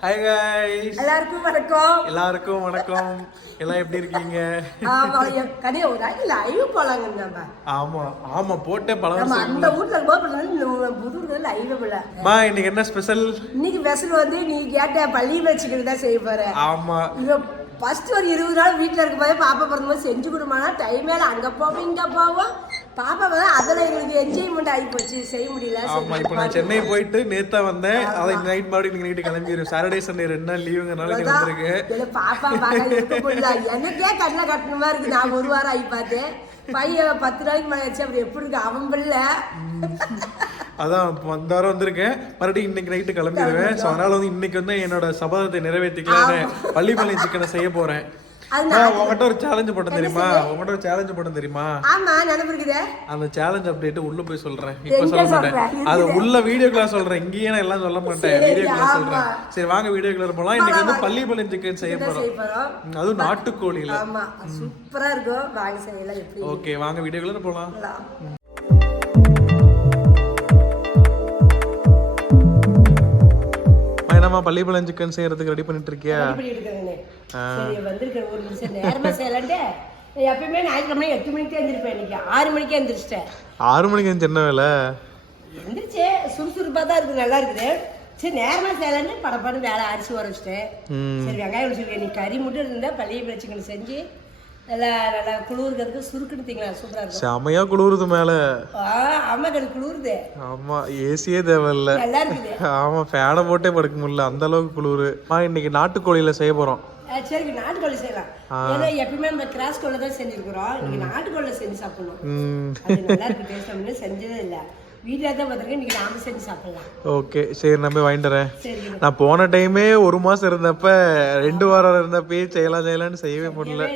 Hi guys. எல்லாருக்கும் வணக்கம். எல்லாருக்கும் வணக்கம். எல்லாம் எப்படி இருக்கீங்க? ஆமா கடையை ஒரு நாளைக்கு லைவ் போலாங்க நம்ம ஆமா ஆமா போட்டே பல நம்ம அந்த ஊர்ல இருக்கும்போது புதூர்ல லைவ் போல. மா இன்னைக்கு என்ன ஸ்பெஷல் இன்னைக்கு வெசல் வந்து நீ கேட்ட பள்ளி வச்சுக்கிறது தான் செய்ய போற. ஆமா. ஃபர்ஸ்ட் ஒரு இருபது நாள் வீட்டில் இருக்கும்போது பாப்பா பிறந்தபோது செஞ்சு கொடுமானா டைம் மேல அங்க போவோம் இங்க போவோம். பாப்பா வந்து அதில் எங்களுக்கு என்ஜாய்மெண்ட் ஆகி போச்சு. செய்ய முடியல. ஆமா இப்போ நான் சென்னை போயிட்டு நேத்தா வந்தேன். அதை நைட் மறுபடியும் இன்னைக்கு நைட்டு கிளம்பிடுவேன் சாட்டர்டே சண்டே ரெண்டு நாள் நீ எனக்கு பாப்பா எனக்கே கண்ணில் கட்டணுமா இருக்கு. நான் ஒரு வாரம் ஆகி பார்த்தேன். பையன் பத்து நாளைக்கு மேலே அப்படி எப்படி இருக்கு? அவன் பிள்ளை. அதான் வந்த வாரம் வந்திருக்கேன். மறுபடியும் இன்னைக்கு நைட்டு கிளம்பிடுவேன். ஸோ அதனால வந்து இன்னைக்கு வந்து என்னோட சபதத்தை நிறைவேற்றிக்கலான்னு பள்ளிப்பாளையம் சிக்கனை செய்ய நான் உங்ககிட்ட ஒரு சேலஞ்சு போட்டேன் தெரியுமா? உங்ககிட்ட ஒரு சேலஞ்சு போட்டேன் தெரியுமா? ஆமா அந்த சேலஞ்ச் அப்டேட் உள்ள போய் சொல்றேன். இப்ப சொல்ல மாட்டேன்? அது உள்ள வீடியோ கிளாஸ் சொல்றேன். இங்கேயே நான் எல்லாம் சொல்ல மாட்டேன். Video class. சொல்றேன். சரி வாங்க வீடியோ கிளாஸ் போலாம் இன்னைக்கு வந்து பள்ளிப்பாளையம் சிக்கன் செய்ய போறோம். அதுவும் நாட்டுக்கோழியில. ஆமா சூப்பரா இருக்கும். வாங்க செய்யலாம் எப்படி? ஓகே வாங்க வீடியோ கிளாஸ் போலாம். என்னம்மா பள்ளிப்பாளையம் சிக்கன் செய்யறதுக்கு ரெடி பண்ணிட்டு இருக்கியா. சரி வந்திருக்கேன் ஒரு நிமிஷம் நேரமா செய்யலான்ட்டு எப்பயுமே ஞாயிற்றுக்கிழமை எட்டு மணிக்கு எழுந்திருப்பேன் இன்னைக்கு. ஆறு மணிக்கு எழுந்திரிச்சிட்டேன். ஆறு மணிக்கு வந்து என்ன வேலை? எந்திரிச்சு சுறுசுறுப்பா தான் இருக்குது நல்லா இருக்குது. சரி நேரமா செய்யலான்னு படப்படம் வேலை அரிசி ம். சரி வெங்காயம் வச்சுருக்கேன் நீ கறி மட்டும் இருந்தா பள்ளியை பிரச்சனை செஞ்சு நல்லா நல்லா குளிர்கிறதுக்கு சுருக்குன்னு திங்களா சூப்பரா இருக்கும். செமையா குளிருது மேல. ஆ அம்மா கறி குளிருது. ஆமா ஏசியே தேவையில்ல. நல்லா இருக்குது. ஆமா ஃபேனை போட்டே படுக்க முடியல. அந்த அளவுக்கு குளிரு. இன்னைக்கு நாட்டுக்கோழியில செய்ய போறோம். சரி நாட்டுக்கோழி செய்யலாம். ஏன்னா எப்பயுமே நம்ம கிராஸ் கோழி தான் செஞ்சிருக்கிறோம். இன்னைக்கு நாட்டுக்கோழி செஞ்சு சாப்பிடணும். அது நல்லா இருக்கு டேஸ்ட் அப்படின்னு செஞ்சதே இல்லை. ஓகே சரி நான் போய் வாங்கிட்டு வரேன். சரி நான் போன டைமே ஒரு மாசம் இருந்தப்ப ரெண்டு வாரம் இருந்தப்பயே செய்யலாம் செய்யலாம்னு செய்யவே முடியல.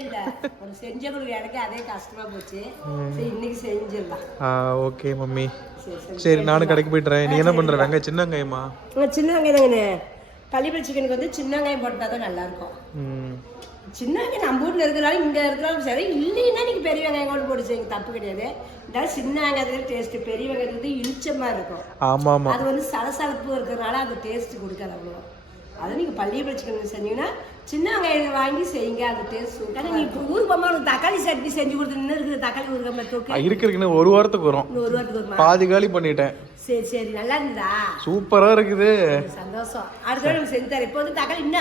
ஆ ஓகே மம்மி. சரி நானும் கடைக்கு போயிட்டுறேன் நீ என்ன பண்ற? வெங்காயம் சின்ன வெங்காயமா? சின்ன வெங்காயம் பள்ளிப்படி சிக்கனுக்கு வந்து சின்ன வெங்காயம் போட்டால் தான் நல்லா இருக்கும் ம். சின்ன வெங்காயம் நம்ம வீட்டில் இருக்கிறாலும் இங்கே இருக்கிறாலும் சரி இல்லைன்னா நீங்கள் பெரிய வெங்காயம் கொண்டு போட்டு செய்யுங்க தப்பு கிடையாது. இருந்தாலும் சின்ன வெங்காயத்துக்கு டேஸ்ட்டு பெரிய வெங்காயத்துக்கு வந்து இனிச்சமாக இருக்கும். ஆமா ஆமா அது வந்து சலசலப்பு இருக்கிறனால அது டேஸ்ட் கொடுக்காது அவ்வளோ அதை நீங்கள் பள்ளியை சிக்கன் செஞ்சீங்கன்னா சின்ன வெங்காயம் வாங்கி செய்யுங்க அது டேஸ்ட் ஆனால் நீ இப்போ ஊருக்கு போகும்போது உனக்கு தக்காளி சட்னி செஞ்சு கொடுத்து இன்னும் இருக்குது தக்காளி ஊறுகாய் தொக்கு. இருக்கு இருக்குன்னு ஒரு வாரத்துக்கு வரும். ஒரு வாரத்துக்கு வருமா? பாதி காலி பண்ணிட்டேன். சரி சரி. நல்லா இருந்ததா? சூப்பரா இருக்குது. சந்தோஷம். அடுத்த தடவை செஞ்சு தரேன். இப்போ வந்து தக்காளி என்ன?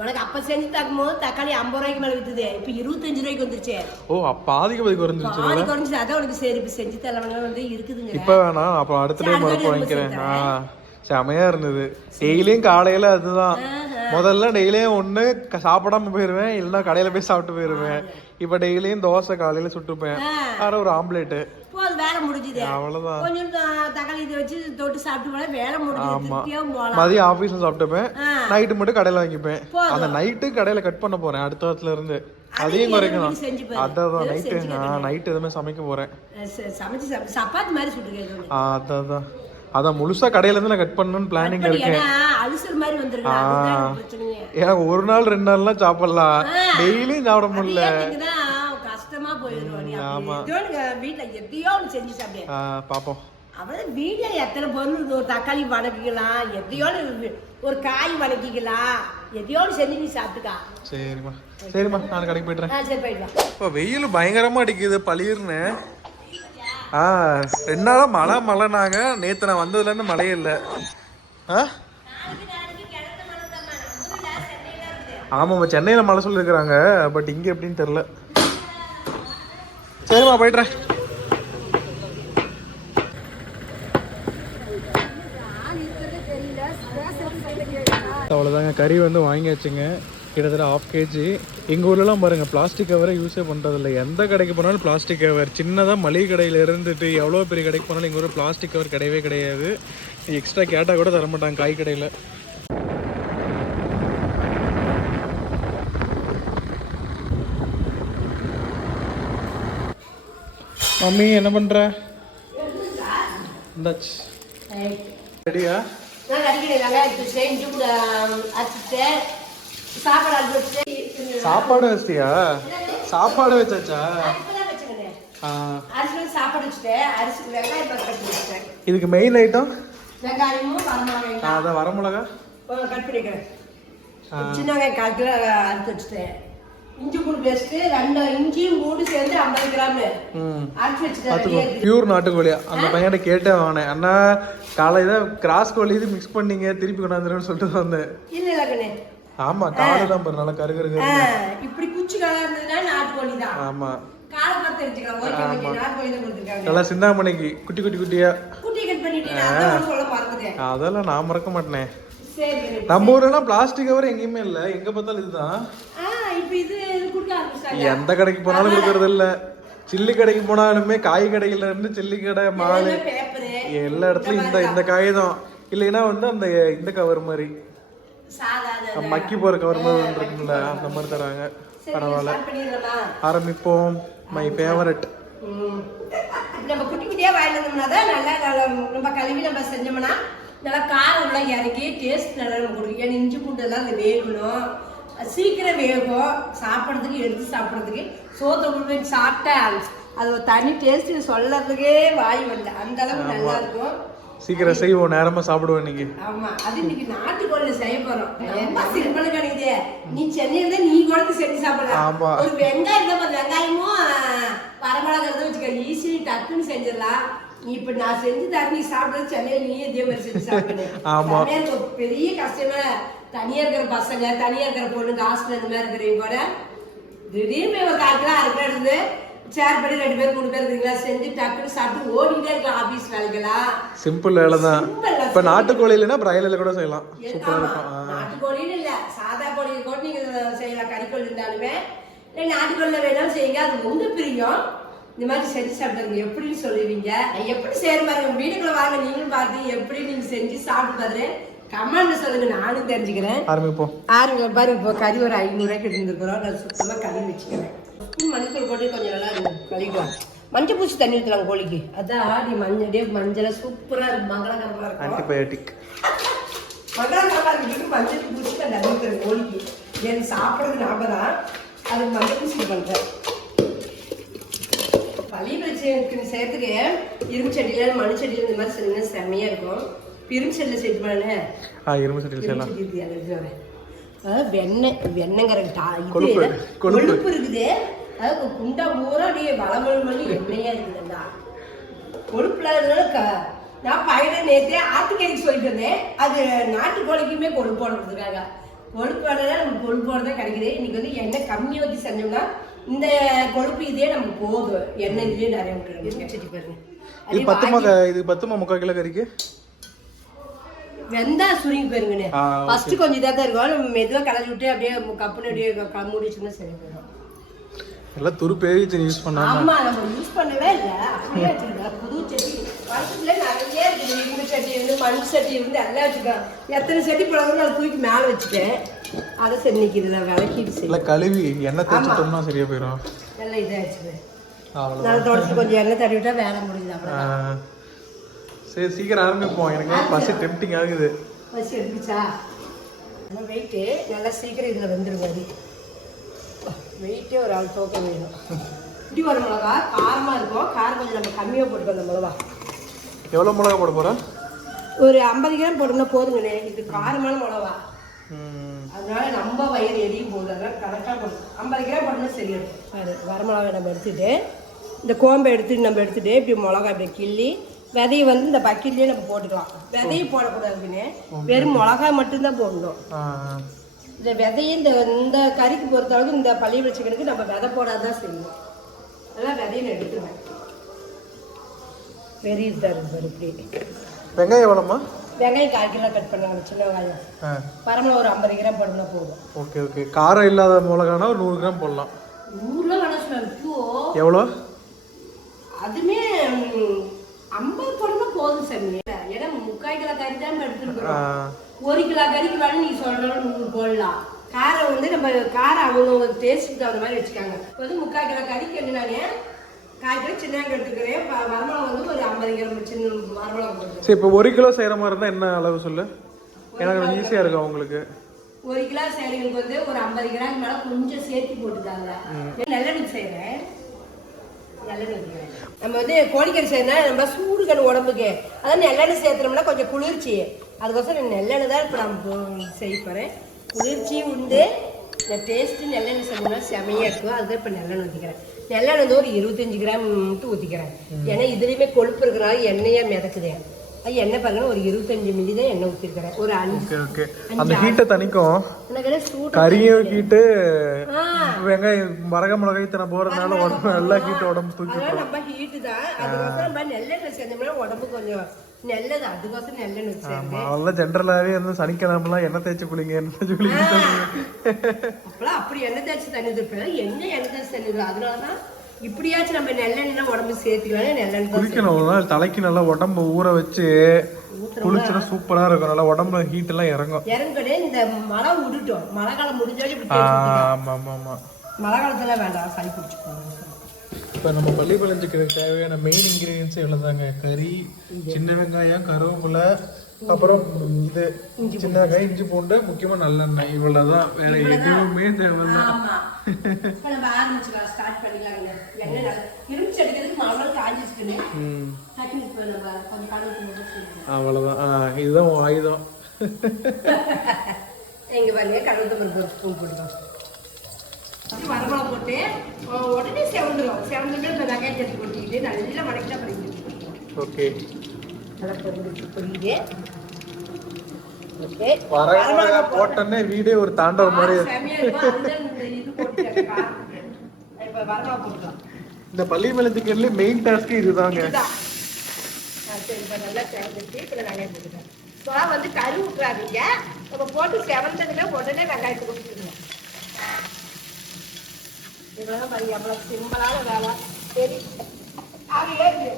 உனக்கு அப்போ செஞ்சு தக்கும் போது தக்காளி ஐம்பது ரூபாய்க்கு மேலே விற்றுது இப்போ இருபத்தஞ்சு ரூபாய்க்கு வந்துருச்சு. ஓ அப்ப பாதிக்கு பாதி குறைஞ்சிருச்சு பாதி குறைஞ்சி அதான் உனக்கு சரி. இப்போ செஞ்சு தரவங்க வந்து இருக்குதுங்க. இப்ப வேணாம். அப்புறம் அடுத்த டைம் வாங்கிக்கிறேன். செமையா இருந்தது. டெய்லியும் காலையில அதுதான். முதல்ல டெய்லியும் க- சாப்பிடாம போயிருவேன் இல்லைன்னா கடையில போய் சாப்பிட்டு போயிருவேன். இப்ப டெய்லியும் தோசை காலையில சுட்டுப்பேன். வேற ஒரு ஆம்லேட்டு. வேலை முடிஞ்சுது. அவ்வளவுதான். கொஞ்சம் த- தக்காளி இதை வச்சு தொட்டு சாப்பிட்டு போல வேலை முடிஞ்சு திருப்தியாகவும் போகலாம் மதியம் ஆபீஸ்ல சாப்பிட்டுப்பேன். நைட்டு மட்டும் கடையில வாங்கிப்பேன். அந்த நைட்டு கடையில கட் பண்ண போறேன் அடுத்த வாரத்துல இருந்து. அதையும் குறைக்கணும். அதான் நைட்டு நான் நைட்டு எதுவுமே சமைக்க ச- சமைச்சு சப்பாத்தி மாதிரி அதான். அதான் முழுசா கடையில இருந்து நான் கட் பண்ணணும்னு பிளானிங் இருக்கு ஏன்னா அல்சர் மாதிரி வந்துருக்கு அதுதான் எனக்கு ஒரு நாள் ரெண்டு நாள்லாம் சாப்பிடலாம். டெய்லியும் சாப்பிட முடியல. கஷ்டமா போயிடும் வீட்டுல எதையோ ஒன்று செஞ்சு சாப்பிடு பாப்போம். அவ்வளவு வீட்டுல எத்தனை பொருள்? ஒரு தக்காளி வதக்கிக்கலாம். எதையோ ஒண்ணு ஒரு காய் வதக்கிக்கலாம். எதையோ ஒண்ணு செஞ்சு நீ சாப்பிட்டுக்கா. சரிம்மா. சரிம்மா நான் கடைக்கு போய்ட்டுறேன் சரி போயிட்டு இப்போ வெயில் பயங்கரமா அடிக்குது பளிர்னு ஆ ரெண்டு நாளாக மழை மழைனாங்க. நேத்து நான் வந்ததுலேருந்து மழையே இல்லை. ஆ? ஆமாம்மா சென்னையில் மழை சொல்லியிருக்கிறாங்க பட் இங்கே எப்படின்னு தெரில சரிம்மா போய்ட்றேன் அவ்வளோதாங்க கறி வந்து வாங்கியாச்சுங்க. கிட்டத்தட்ட ஆஃப் கேஜி எங்கள் ஊர்லலாம் பாருங்கள் பிளாஸ்டிக் கவரை யூஸே பண்ணுறதில்ல எந்த கடைக்கு போனாலும் பிளாஸ்டிக் கவர் சின்னதாக மளிகை கடையில் இருந்துட்டு எவ்வளோ பெரிய கடைக்கு போனாலும் எங்கள் ஊரில் பிளாஸ்டிக் கவர் கிடையவே கிடையாது. எக்ஸ்ட்ரா கேட்டால் கூட தர மாட்டாங்க காய் கடையில். மம்மி என்ன பண்ணுற இந்தாச்சு. ரெடியா நான் அடிக்கடி வெங்காயத்தை செஞ்சு கூட அரைச்சிட்டேன் சாப்பாடு வச்சுட்டு சாப்பாடு வச்சாச்சா? இதுக்கு மெயின் ஐட்டம் அதான் வரமிளகா? சின்ன வெங்காயம் கால் கிலோ அறுத்து வச்சுட்டேன். இஞ்சி பூண்டு பேஸ்ட்டு ரெண்டு இஞ்சியும் பூண்டு சேர்ந்து ஐம்பது கிராம். ம். அரைச்சி வச்சுட்டேன் பார்த்துக்கோ ரெடியாக இருக்குது பியூர் நாட்டுக்கோழியா அந்த பையன்கிட்ட கேட்டே வாங்கினேன். அண்ணா காலையில் கிராஸ் கோழி இது மிக்ஸ் பண்ணீங்க திருப்பி கொண்டாந்துருன்னு சொல்லிட்டு வந்தேன். இல்லை இல்லை கண்ணு. ஆமா காலை தான் பாரு நல்லா கரு கரு இப்படி குச்சி கலர் இருந்ததுன்னா நாட்டுக்கோழி தான். ஆமா. காலை பார்த்து தெரிஞ்சுக்கலாம். ஓகே ஓகே நாட்டுக்கோழி தான் கொடுத்துருக்காங்க. நல்லா சிந்தாமணிக்கு குட்டி குட்டி குட்டியா. குட்டி கட் பண்ணிட்டீங்க அதான் சொல்ல மறந்துட்டேன். அதெல்லாம் நான் மறக்க மாட்டேனே. நம்ம ஊர்லாம் பிளாஸ்டிக் கவர் எங்கேயுமே இல்ல. எங்க பார்த்தாலும் இதுதான். எந்த கடைக்கு போனாலும் கொடுக்கறது இல்ல. சில்லி கடைக்கு போனாலுமே காய் கடையில இருந்து சில்லி கடை மாலு எல்லா இடத்துலயும் இந்த இந்த காகிதம் இல்லைன்னா வந்து அந்த இந்த கவர் மாதிரி. மக்கி போற கவர் மாதிரி இருக்குல்ல அந்த மாதிரி தராங்க. பரவாயில்ல. ஆரம்பிப்போம். மை. ஃபேவரட். நம்ம குட்டி குட்டியா வாயில இருந்தோம்னா தான் நல்லா நல்லா நம்ம கழுவி நம்ம செஞ்சோம்னா நல்லா காரம் எல்லாம் இறங்கி டேஸ்ட் நல்லா நம்ம கொடுக்கும். ஏன்னா இஞ்சி பூண்டு எல்லாம் அது வேகணும். சீக்கிரம் வேகும். சாப்பிட்றதுக்கு எடுத்து சாப்பிட்றதுக்கு. சோத்தை போய் சாப்பிட்டா அது ஒரு தனி டேஸ்ட் சொல்றதுக்கே வாய் வரல அந்த அளவுக்கு நல்லா இருக்கும். சீக்கிரம் செய்வோம் நேரமா சாப்பிடுவோம் இன்னைக்கு. ஆமா அது இன்னைக்கு நாட்டுக்கோழில செய்ய போறோம். ரொம்ப சிம்பிள் கிடைக்குது நீ சென்னையில நீ குழந்தை செஞ்சு சாப்பிடலாம் ஆமா. ஒரு வெங்காயம் தான் வெங்காயமும் வரமிளகா இருந்தா வச்சுக்க ஈஸி டக்குன்னு செஞ்சிடலாம். நீ இப்ப நான் செஞ்சு தர நீ சாப்பிடுறது சென்னையில நீ இதே மாதிரி செஞ்சு சாப்பிடு. ஆமா. பெரிய கஷ்டமே. தனியா இருக்கிற பசங்க தனியா இருக்கிற பொண்ணுங்க ஹாஸ்டல் இந்த மாதிரி இருக்கிறவங்க கூட திடீர்னு ஒரு கால் கிலோ ஷேர் பண்ணி ரெண்டு பேர் மூணு பேர் இருக்கிறீங்களா? செஞ்சு டக்குன்னு சாப்பிட்டு ஓடிட்டே இருக்கலாம் ஆபீஸ் வேலைக்கெல்லாம். சிம்பிள் வேலை தான். இப்ப நாட்டுக்கோழி இல்லைன்னா பிராய்லர்ல கூட செய்யலாம். சூப்பரா. இருக்கும். நாட்டுக்கோழின்னு இல்ல. சாதா கோழி கூட நீங்க செய்யலாம். கறிக்கோழி இருந்தாலுமே. இல்லை நாட்டுக்கோழில வேணாலும் செய்யுங்க. அது உங்க பிரியம். இந்த மாதிரி செஞ்சு சாப்பிடுங்க. எப்படின்னு சொல்லுவீங்க? எப்படி செய்யற பாருங்க. உங்க வீட்டுக்குள்ள வாங்க. நீங்களும் பார்த்து எப்படி நீங்க செஞ்சு சாப்பிட்டு பாரு கமெண்ட்ல சொல்லுங்க. நானும் தெரிஞ்சுக்கிறேன். ஆரம்பிப்போம். ஆறுங்க பாருங்க. இப்போ கறி ஒரு ஐநூறுரூவாய்க்கு இருந்துருக்குறோம். நான் சுத்தமாக கழுவி வச்சுக்கிறேன். உப்பு மஞ்சள் போட்டு கொஞ்சம் நல்லா கழுவிக்கலாம். மஞ்சள் பூச்சி தண்ணி ஊற்றலாம் கோழிக்கு. அதான் நீ மஞ்சள் டே மஞ்சளை சூப்பராக இருக்கு மங்களகரமாக இருக்கும். ஆன்டிபயோட்டிக் மங்களகரமாக இருக்கு மஞ்சள் பூச்சி நான் தண்ணி ஊற்றுறேன் கோழிக்கு. எனக்கு சாப்பிட்றது ஞாபகம் தான். அதுக்கு மஞ்சள் பூச்சி பண்ணுறேன் பள்ளி பிரச்சனைக்கு சேர்த்துக்கு இரும்பு சட்டியில் மண் சட்டியில் இந்த மாதிரி செஞ்சீங்கன்னா செம்மையாக இருக்கும். இரும்பு சட்டியில் செஞ்சு பண்ணேன் ஆ இரும்பு சட்டியில் செய்யலாம். வெண்ணெய் இது கொழுப்பு, கொழுப்பு. கொழுப்பு இருக்குது. அதாவது குண்டா பூரா அப்படியே வளவல் பண்ணி எண்ணெயா இருக்குதுண்டா கொழுப்புல இருந்தாலும் க- நான் பையனை நேத்தே ஆட்டுக்கறிக்கு சொல்லிட்டு வந்தேன் அது நாட்டுக்கோழிக்குமே கொழுப்பு போடுறதுக்காக கொழுப்பு வேணா நம்ம கொழுப்போட தான் கிடைக்குது. இன்னைக்கு வந்து எண்ணெய் கம்மி ஊற்றி செஞ்சோம்னா இந்த கொழுப்பு இதே நமக்கு போதும். எண்ணெய் இதுலேயே நிறைய விட்டுருங்க சரி பாருங்க. இது பத்துமா இது பத்துமா முக்கால் கிலோ கறிக்கு? வெந்தா சுருங்கி போயிருங்கண்ணே. ஃபர்ஸ்ட் கொஞ்சம் இதாக தான் இருக்கும். நம்ம மெதுவா கலந்து விட்டு அப்படியே கப்புன்னு அப்படியே மூடி வச்சோம்னா சரி போயிடும். எல்லாம் துரு பேரிச்சு யூஸ் பண்ணாம. ஆமா நம்ம யூஸ் பண்ணவே இல்லை. அப்படியே வச்சிருக்கோம். புது சட்டி வருஷத்துல நிறைய இருக்குது. இரும்பு சட்டி இருந்து மண் சட்டி இருந்து எல்லாம் வச்சுருக்கேன் எத்தனை சட்டி போடாதுன்னு அதை தூக்கி மேலே வச்சுட்டேன். அதை சரி நிற்கிது நான் விளக்கிட்டு சரி. இல்ல கழுவி. எண்ணெய் தேய்ச்சிட்டோம்னா சரியா போயிடும் நல்லா இதாகிடுச்சு நல்லா தொடச்சி கொஞ்சம் எண்ணெய் தடவி விட்டா வேலை முடியுது அப்புறம். சரி சீக்கிரம் ஆரம்பிப்போம். எனக்கு பசி டெம்டிங் ஆகுது. பசி எடுத்துச்சா? நல்லா வெயிட்டு நல்லா சீக்கிரம் இதில் வந்துடும் அது வெயிட்டே ஒரு ஆள் தூக்க வேணும். இப்படி ஒரு மிளகா காரமாக இருக்கும். காரம் கொஞ்சம் நம்ம கம்மியாக போட்டுக்கோ அந்த மிளகா. எவ்வளோ மிளகா போட போகிறேன் ஒரு ஐம்பது கிராம் போட்டோம்னா போதுங்கண்ணே. இது காரமான மிளகா. அதனால நம்ம வயிறு எரியும் போது அதெல்லாம் கரெக்டாக போடணும் ஐம்பது கிராம் போட்டோம்னா சரியா இருக்கும் அது வரமிளகா நம்ம எடுத்துட்டு இந்த கோம்பை எடுத்துட்டு நம்ம எடுத்துட்டு இப்படி மிளகா இப்படி கிள்ளி விதையை வந்து இந்த பக்கெட்லேயே நம்ம போட்டுக்கலாம். விதையை போடக்கூடாதுன்னு வெறும் மிளகா மட்டும்தான் போடணும். இந்த விதையை இந்த இந்த கறிக்கு பொறுத்த அளவுக்கு இந்த பள்ளி வச்சுக்கிறதுக்கு நம்ம விதை போடாதான் செய்யணும். அதெல்லாம் விதையை நான் எடுத்துருவேன். பெரிய இதாக இருக்கு பாரு இப்படி. வெங்காயம் எவ்வளோம்மா? வெங்காயம் கால் கிலோ கட் பண்ணுங்க சின்ன வெங்காயம். ஆ. பரமளை ஒரு ஐம்பது கிராம் போடணும்னா போதும். Okay okay. காரம் இல்லாத மிளகானா ஒரு நூறு கிராம் போடலாம். நூறுலாம் வேணாம் எவ்வளோ? அதுமே ம், ஐம்பது போடணும்னா போதும் சாமி. ஏன்னா முக்கால் கிலோ கறி தான் எடுத்துருக்கோம் ஒரு கிலோ கறிக்கு வேணும் நீ சொல்ற நூறு போடலாம். காரம் வந்து நம்ம காரம் அவங்க டேஸ்ட்டுக்கு தகுந்த மாதிரி வச்சுக்காங்க. இப்போ வந்து முக்கால் கிலோ கறிக்கு என்ன நானே கால் கிலோ சின்ன எடுத்துக்கிறேன். வரமிளகா வந்து ஒரு ஐம்பது கிராம் சின்ன போட்டுக்கிறேன். சரி இப்போ ஒரு கிலோ செய்கிற மாதிரி இருந்தால் என்ன அளவு சொல்லு? எனக்கு கொஞ்சம் ஈஸியாக இருக்கும் உங்களுக்கு? ஒரு கிலோ சேலைகளுக்கு வந்து ஒரு ஐம்பது கிராம் மேல கொஞ்சம் சேர்த்து போட்டுட்டாங்க நல்லெண்ணெய் செய்கிறேன். நம்ம வந்து கோழிக்கறி செய்யணும் நம்ம சூடு கண்ணு உடம்புக்கு. அதான் நெல்லெண்ணெய் சேர்த்துனோம்னா கொஞ்சம் குளிர்ச்சி. அதுக்கோசரம் நெல்லெண்ணெய் தான் இப்போ போ- செய்ய போகிறேன் குளிர்ச்சி உண்டு. இந்த டேஸ்ட்டு நெல்லெண்ணெய் செஞ்சோம்னா செமையாக இருக்கும். அதுதான் இப்போ நெல்லெண்ணெய் ஊற்றிக்கிறேன் நெல்லெண்ணெய் வந்து ஒரு இருபத்தஞ்சு கிராம் மட்டும் ஊற்றிக்கிறேன் ஏன்னா இதுலேயுமே கொழுப்பு இருக்கிறனால எண்ணெயாக மிதக்குது. எண்ணெய் பாருங்க ஒரு இருபத்தஞ்சு மில்லி தான் எண்ணெய் ஊற்றிருக்கிறேன் ஒரு அஞ்சு. Okay okay. அந்த ஹீட்டை தணிக்கும். கறியும் ஹீட்டு வெங்காயம் மரக மிளகாய் தன போறதுனால உடம்பு நல்லா ஹீட் உடம்பு தூக்கி நம்ம ஹீட்டு தான். அதுக்கோசரம் நம்ம நெல்லெண்ணெய் செஞ்சோம்னா உடம்பு கொஞ்சம் நல்லது. அதுக்கோசரம் நெல்லெண்ணெய் வச்சு அதெல்லாம் ஜென்ரலாவே வந்து சனிக்கிழமெல்லாம் எண்ணெய் தேய்ச்சி குளிங்க எண்ணெய் தேய்ச்சி குளிங்க. அப்படி எண்ணெய் தேய்ச்சி தண்ணி என்ன எண்ணெய் தேய்ச்சி தண்ணி அதனால தான் இப்படியாச்சும் நம்ம நெல்லெண்ணெய் உடம்பு சேர்த்துக்கலாம் நெல்லெண்ணெய் குளிக்கணும். ஒரு நாள் தலைக்கு நல்லா உடம்பு ஊற வச்சு குளிச்சுனா சூப்பரா இருக்கும். நல்லா உடம்புல ஹீட் எல்லாம் இறங்கும். இறங்கடே இந்த மழை விட்டுட்டோம். மழை காலம் முடிஞ்சாலும் ஆமா ஆமா ஆமா. மழை காலத்துல வேண்டாம். சளி பிடிச்சிக்கோங்க இப்போ நம்ம பள்ளி பழஞ்சிக்கிறதுக்கு தேவையான மெயின் இன்கிரீடியன்ஸ் இவ்வளோதாங்க கறி சின்ன வெங்காயம் கருவேப்பிலை அப்புறம் இது சின்ன வெங்காயம் இஞ்சி பூண்டு முக்கியமாக நல்லெண்ணெய். இவ்வளோதான் வேற எதுவுமே தேவையில்ல. ஆ இதுதான் ஆயுதம். எங்க பாருங்க ஒரு ஸ்பூன் போட்டுக்கோங்க வரமிளகா போட்டு உடனே செவந்துடும் செவந்துட்டு இந்த வெங்காயம் சேர்த்து கொட்டிக்கிட்டு நல்லா வணக்கிட்டா படிக்கிட்டு ஓகே. நல்லா பொரிஞ்சு பொரியுது ஓகே வரமிளகா போட்டோன்னே வீடே ஒரு தாண்டவம் மாதிரி இந்த பள்ளி பழஞ்சிக்கிறதுல மெயின் டாஸ்க் இதுதாங்க. நல்லா வந்து கறி விட்டுறாதீங்க நம்ம போட்டு செவந்ததுன்னா உடனே வெங்காயத்தை கொடுத்துருங்க இதெல்லாம் பாருங்க எவ்வளோ சிம்பிளான வேலை. சரி ஏது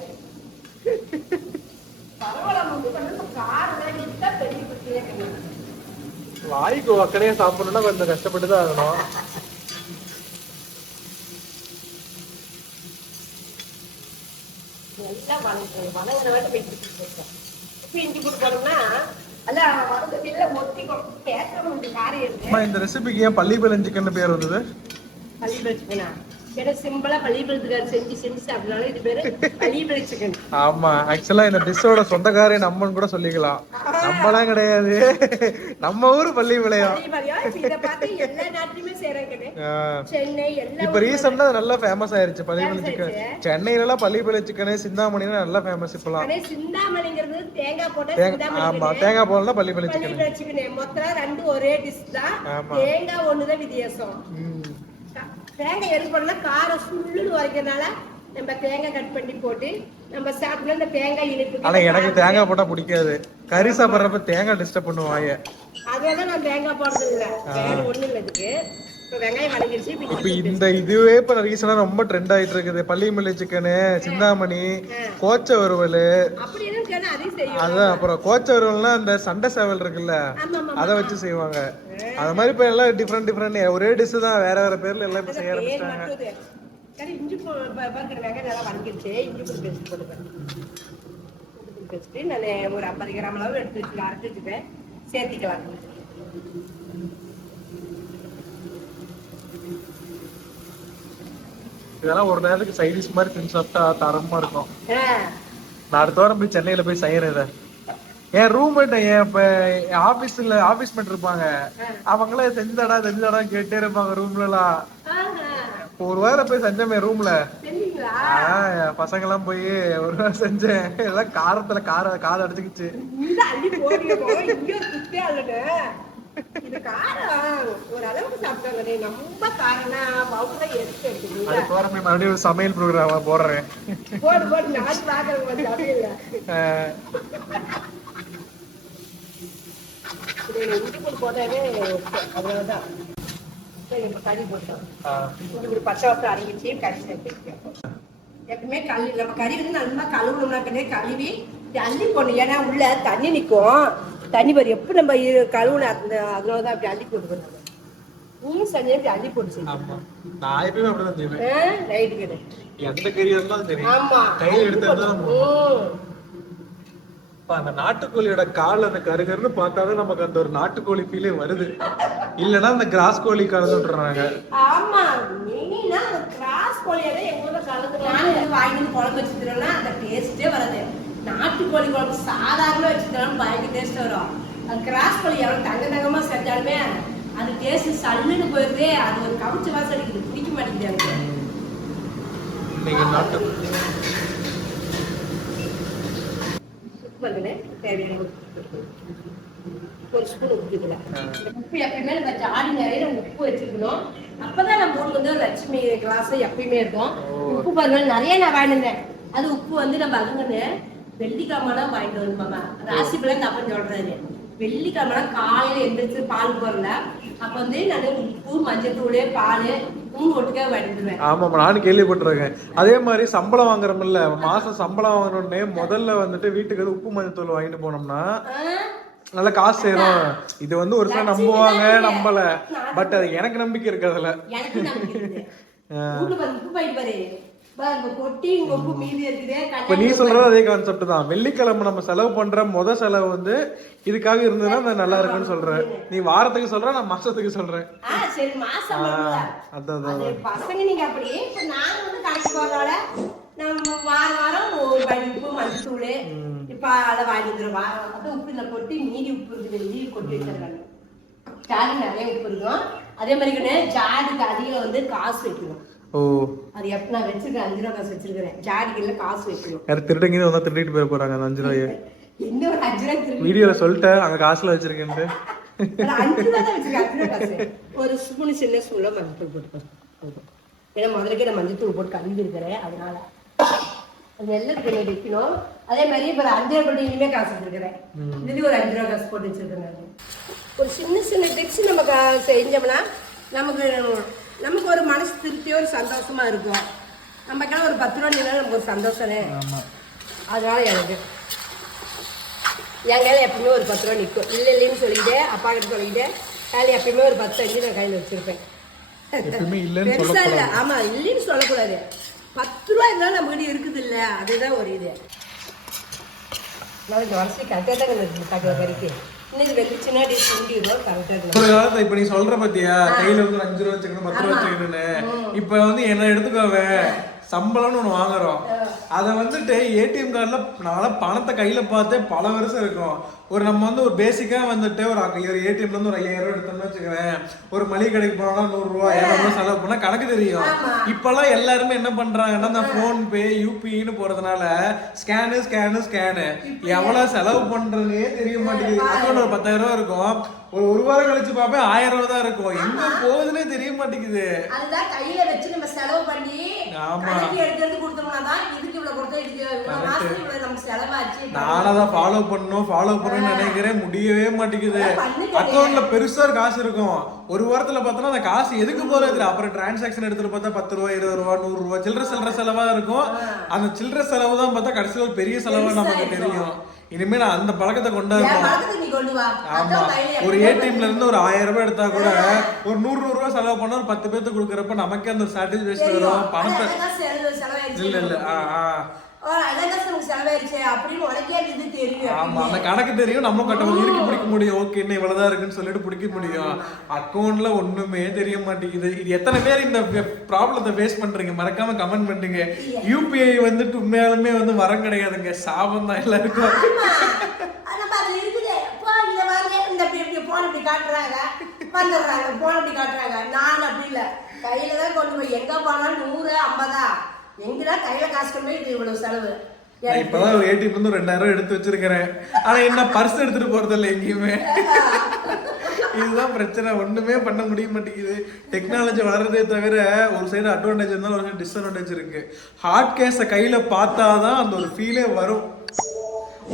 பரவாயில்ல வந்து கொஞ்சம் காரம் தான் பெரிய பிரச்சனையே கிடையாது வாய்க்கு வக்கனையே சாப்பிடணும்னா கொஞ்சம் கஷ்டப்பட்டு தான் ஆகணும். இந்த ரெசிபிக்கு ஏன் பள்ளி பழஞ்சிக்கன்னு பேர் வந்தது? பள்ளிப்படை சிக்கனா ஏன்னா சிம்பிளா பள்ளிப்படத்துக்கார செஞ்சு செஞ்சு சாப்பிடனால இது பேரு பள்ளிப்படை சிக்கன் ஆமா ஆக்சுவலா இந்த டிஷ்ஷோட சொந்தக்காரே நம்மன்னு கூட சொல்லிக்கலாம். நம்மலாம் கிடையாது. நம்ம ஊர் பள்ளி விளையம். இப்ப ரீசெண்டா நல்லா ஃபேமஸ் ஆயிருச்சு பள்ளிப்பள்ளி சிக்கன் சென்னையில பள்ளிப்பள்ளி சிக்கன் நல்லா ஃபேமஸ் இப்பலாம். சிந்தாமணிங்கிறது தேங்காய் போட்டா தேங்காய் ஆமா சிந்தாமணி தேங்காய் போடலாம் பள்ளிப்பள்ளி சிக்கன் பள்ளிப்படை சிக்கன் மொத்தம் ரெண்டு ஒரே டிஷ் தான். ஆமா. தேங்காய் ஒண்ணுதான் வித்தியாசம். க- தேங்காய் போடலாம் காரம் சுள்ளுன்னு வரைக்கிறதுனால நம்ம தேங்காய் கட் பண்ணி போட்டு நம்ம சாப்பிடலாம் இந்த தேங்காய் இனிப்பு ஆனா எனக்கு தேங்காய் போட்டா பிடிக்காது. கறி சாப்பிட்றப்ப தேங்காய் டிஸ்டர்ப் பண்ணுவாங்க. அதனால நான் தேங்காய் போடுறது இல்ல வேற ஒண்ணும் இல்ல இதுக்கு. இப்ப இந்த இதுவே இப்ப ரீசனா ரொம்ப ட்ரெண்ட் ஆயிட்டு இருக்குது. பள்ளிமல்லி சிக்கனு சிந்தாமணி கோச்ச வறுவல். அதான் அப்புறம் கோச்ச வறுவல்னா அந்த சண்டை சேவல் இருக்குல்ல அதை வச்சு செய்வாங்க. அது மாதிரி இப்ப எல்லாம் டிஃப்ரெண்ட் டிஃப்ரெண்ட் ஒரே டிஷ் தான் வேற வேற பேர்ல எல்லாம் இப்ப செய்ய ஆரம்பிச்சிட்டாங்க. மட்டும் இது. சரி இஞ்சி பூ ப- பாருங்க வெங்காயம் நல்லா வதங்கிடுச்சு இஞ்சி பூ பேஸ்ட் போட்டுப்பேன் இஞ்சி பூ பேஸ்ட் நான் ஒரு ஐம்பது கிராம் அளவு எடுத்து வச்சு அரைச்சி வச்சுப்பேன். சேர்த்திக்கலாம். இதெல்லாம் ஒரு நேரத்துக்கு சைடிஷ் மாதிரி செஞ்சு சாப்பிட்டா தரமா இருக்கும். நான் அடுத்த வாரம் போய் சென்னையில போய் செய்யறேன் இதை. என் ரூம்மேட் என் இப்ப ஆபீஸ்ல ஆபீஸ் மேட் இருப்பாங்க. அவங்களே செஞ்சாடா செஞ்சாடா கேட்டே இருப்பாங்க ரூம்ல எல்லாம். ஒரு வாரம் போய் செஞ்சேன் ரூம்ல செஞ்சீங்களா? பசங்க எல்லாம் போய் ஒரு வாரம் செஞ்சேன். எல்லாம் காரத்துல கார காதை அடிச்சுக்கிச்சு. இது காரம். ஒரு அளவுக்கு சாப்பிட்டாங்க ரொம்ப காரம்னா பவுல எடுத்து எடுத்துக்கீங்க அது போற போய் மறுபடியும் ஒரு சமையல் ப்ரோக்ராம் போடுறேன். போடு போடு. அஹ் இதுல இஞ்சி பூண்டு போட்டாவே அவ்வளவுதான். கறி போட்டோம். பூண்டு பச்சை வாசம் அரைஞ்சிச்சு கறி எப்பவுமே கழுவி நம்ம கறி வந்து நல்லா கழுவி அள்ளி போடணும். ஏன்னா உள்ள தண்ணி நிற்கும். தண்ணி வரும் எப்படி நம்ம கழுவுன அந்த அதனால தான் அப்படி அள்ளி போட்டுக்கணும் நீ செஞ்சு இப்படி அள்ளி போட்டு செய்யும் ஆமா. நான் எப்பயுமே அப்படிதான் செய்வேன். ரைட்டு கிடையாது எந்த கறி இருந்தாலும் சரி. கையில எடுத்து அந்த நாட்டுக்கோழியோட கால் அந்த கருகருன்னு பார்த்தாதான் நமக்கு அந்த ஒரு நாட்டுக்கோழி ஃபீலே வருது. இல்லைன்னா அந்த கிராஸ் கோழி கலந்து விட்டுறாங்க ஆமா. மெயினா கிராஸ் கோழியோட எங்க ஊர்ல வாங்கி குழம்பு வச்சுக்கிறோம்னா அந்த டேஸ்டே வராது. நாட்டுக்கோழி குழம்பு சாதாரண வச்சுக்கலாம் பயங்கர டேஸ்ட் வரும். அது கிராஸ் கோழி எவ்வளவு தங்க தங்கமா செஞ்சாலுமே சல்லுன்னு போயிருதே. அது ஒரு கவிச்ச வாசம் அடிக்குது பிடிக்க மாட்டேங்குது எனக்கு. ஒரு ஸ்பூன் உப்பு எப்பயுமே நம்ம ஜாடி நிறைய உப்பு வச்சிருக்கணும் அப்பதான் நம்ம ஊர்ல வந்து லட்சுமி கிளாஸ் எப்பயுமே இருக்கும். உப்பு பாருங்க நிறைய நான் வாங்கினேன். அது உப்பு வந்து நம்ம அதுங்கன்னு வெள்ளிக்கிழமை வாங்கிட்டு வரணும் மாமா. ராசி பிள்ளை தப்பன் சொல்றாரு வெள்ளிக்கிழமை காலையில எந்திரிச்சு பால் போடல. அப்ப வந்து நான் உப்பு மஞ்சத்தூள் பால் ஆமாம் நானும் கேள்விப்பட்டிருக்கேன். அதே மாதிரி சம்பளம் வாங்குறோம்ல மாசம் சம்பளம் வாங்கினோடனே முதல்ல வந்துட்டு வீட்டுக்கு உப்பு மஞ்சத்தூள் வாங்கிட்டு போனோம்னா நல்ல காசு சேரும். இது வந்து ஒரு சிலர் நம்புவாங்க நம்பல. பட் அது எனக்கு நம்பிக்கை இருக்கு அதுல. இப்ப நீ சொல்றது அதே கான்செப்ட் தான். வெள்ளிக்கிழமை நம்ம செலவு பண்ற முத செலவு வந்து இதுக்காக இருந்ததுன்னா நல்லா இருக்குன்னு சொல்றேன். நீ வாரத்துக்கு சொல்ற நான் மாசத்துக்கு சொல்றேன். அதான் பசங்க நீங்க அப்படி இப்ப நாங்க வந்து கடைக்கு போறதால நம்ம வாரம் வாரம் ஒரு படி உப்பு மஞ்சத்தூள் இப்ப அதை வாங்கி வந்துடும் வாரம் உப்பு இந்த கொட்டி மீதி உப்பு இருக்குது மீதி கொட்டி வச்சிருக்காங்க. நிறைய உப்பு இருக்கும். அதே மாதிரி ஜாதிக்கு அதிகம் வந்து காசு வைக்கணும். ஓ. அது எப்ப நான் வச்சிருக்கேன் அஞ்சு ரூபா காசு வச்சிருக்கிறேன். ஜாதிக்குள்ள காசு வைக்கணும். யார் திருடங்க வந்தா திருடிட்டு போய் போறாங்க அந்த அஞ்சு ரூபாய. என்ன ஒரு அஞ்சு ரூபா திரும்பி வீடியோல சொல்லிட்டேன் அங்க காசுல வச்சிருக்கேன்ட்டு. ஒரு அஞ்சு ரூபா தான் வச்சிருக்கேன் அஞ்சு ரூபா காசு. ஒரு ஸ்பூன் சின்ன ஸ்பூன்ல மஞ்சத்தூள் போட்டுக்கோ. போதும். ஏன்னா முதலுக்கே நான் மஞ்சத்தூள் போட்டு கலந்து இருக்கிறேன் அதனால. அது வைக்கணும். அதே மாதிரி இப்போ அஞ்சு ரூபா போட்டு இனிமே காசு வச்சிருக்கிறேன். இதுலயும் ஒரு அஞ்சு ரூபா காசு போட்டு வச்சிருக்கேன் நான். ஒரு சின்ன சின்ன டிக்ஸ் நம்ம செஞ்சோம்னா நமக்கு நமக்கு ஒரு மனசு திருப்தியோ ஒரு சந்தோஷமா இருக்கும். நம்ம கையில ஒரு பத்து ரூபா நின்னா நமக்கு ஒரு சந்தோஷமே. அதனால எனக்கு என் கையில் எப்பவுமே ஒரு பத்து ரூபா நிற்கும் இல்லை இல்லைன்னு சொல்லிட்டு அப்பா கிட்ட சொல்லிட்டு கையில் எப்பயுமே ஒரு பத்து அஞ்சு நான் கையில் வச்சிருப்பேன். பெருசா இல்லை. ஆமா இல்லைன்னு சொல்லக்கூடாது. பத்து ரூபா இருந்தாலும் நம்ம கிட்ட இருக்குது இல்ல அதுதான் ஒரு இது. இந்த வருஷம் கரெக்டாக தான் கறிக்கு இப்ப நீ சொல்ற பத்தியா? கையில வந்து அஞ்சு ரூபா வச்சுக்கணும் பத்து ரூபா வச்சுக்கணும்னு. இப்ப வந்து என்ன எடுத்துக்கோவே. சம்பளம்னு ஒண்ணு வாங்குறோம். அத வந்துட்டு ஏடிஎம் கார்டுல நாள பணத்தை கையில பார்த்தே பல வருஷம் இருக்கும். ஒரு நம்ம வந்து ஒரு பேசிக்கா வந்துட்டு ஒரு ஒரு ஏடிஎம்ல இருந்து ஒரு ஐயாயிரம் எடுத்தோம்னு வச்சுக்கவேன் ஒரு மளிகை கடைக்கு போனா நூறு ரூபா இரநூறு ரூபா செலவு பண்ணா கணக்கு தெரியும். இப்பெல்லாம் எல்லாருமே என்ன பண்றாங்கன்னா இந்த போன் பே யூபின்னு போறதுனால ஸ்கேனு ஸ்கேனு ஸ்கேனு. எவ்வளவு செலவு பண்றதுனே தெரிய மாட்டேங்குது. அக்கௌண்ட் ஒரு பத்தாயிரம் ரூபா இருக்கும். ஒரு ஒரு வாரம் கழிச்சு பார்ப்பேன். ஆயிரம் ரூபா தான் இருக்கும். எங்க போகுதுன்னே தெரிய மாட்டேங்குது. அதுதான் கையில வச்சு நம்ம செலவு பண்ணி ஆமா. எடுத்து கொடுத்தோம்னா தான் இதுக்கு இவ்வளவு கொடுத்தோம் இதுக்கு இவ்வளவு மாசத்துக்கு இவ்வளவு நமக்கு செலவாச்சு. நானும் அதை ஃபாலோ பண்ணணும் ஃபாலோ பண்ணணும்னு நினைக்கிறேன். முடியவே மாட்டேங்குது. அக்கௌண்ட்ல பெருசா காசு இருக்கும். ஒரு வாரத்துல பார்த்தோன்னா அந்த காசு எதுக்கு போறது. அப்புறம் டிரான்சாக்ஷன் எடுத்துட்டு பார்த்தா பத்து ரூபா இருபது ரூபா நூறு ரூபா சில்லற சில்லற செலவா இருக்கும். அந்த சில்லற செலவு தான் பார்த்தா கடைசியில் ஒரு பெரிய செலவா நமக்கு தெரியும். இனிமே நான் அந்த பழக்கத்தை என் கொண்டாடுறோம் பழக்கத்துக்கு நீ கொண்டு வா. ஆமா. ஒரு ஏடிஎம்ல இருந்து ஒரு ஆயிரம் ரூபாய் எடுத்தா கூட ஒரு நூறு நூறு ரூபாய் செலவு பண்ணா ஒரு பத்து பேர்த்து கொடுக்குறப்ப நமக்கே அந்த சாட்டிஸ்பேக்ஷன் தெரியும். வரும். பணத்தை. இல்ல இல்ல. ஆமா அந்த கணக்கு தெரியும். நம்மளும் கட்ட இறுக்கி பிடிக்க முடியும். ஓகே இன்னும் இவ்வளவுதான் இருக்குன்னு சொல்லிட்டு பிடிக்க முடியும். அக்கௌண்ட்ல ஒண்ணுமே தெரிய மாட்டேங்குது. இது எத்தனை பேர் இந்த ப்ராப்ளத்தை ஃபேஸ் பண்றீங்க? மறக்காம கமெண்ட் பண்ணுங்க. யூபிஐ வந்துட்டு உண்மையாலுமே வந்து வரம் கிடையாதுங்க. சாபம் தான் எல்லாருக்கும். ஆமா. ஆனா அப்ப அதுல இருக்குது. போ, இத வாங்க, இந்த இப்படி காட்டுறாங்க. வந்துடுறாங்க, phone இப்படி காட்டுறாங்க. நான் அப்படி இல்ல. கையில தான் கொண்டு போய். எங்க போனாலும் நூறு ஐம்பதா? எங்கடா கையில காசு கொண்டு போய் இது இவ்வளவு செலவு? நான் இப்பதான் ஒரு ஏடிஎம் வந்து ரெண்டாயிரம் எடுத்து வச்சிருக்கிறேன். ஆனா என்ன பர்ஸ் எடுத்துட்டு போறது இல்லை எங்கேயுமே. இதுதான் பிரச்சனை. ஒண்ணுமே பண்ண முடிய மாட்டேங்குது. டெக்னாலஜி வளர்றதே தவிர ஒரு சைடு அட்வான்டேஜ் இருந்தாலும் ஒரு சைடு டிஸ்அட்வான்டேஜ் இருக்கு. ஹார்ட் கேஸை கையில பார்த்தாதான் அந்த ஒரு ஃபீலே வரும்.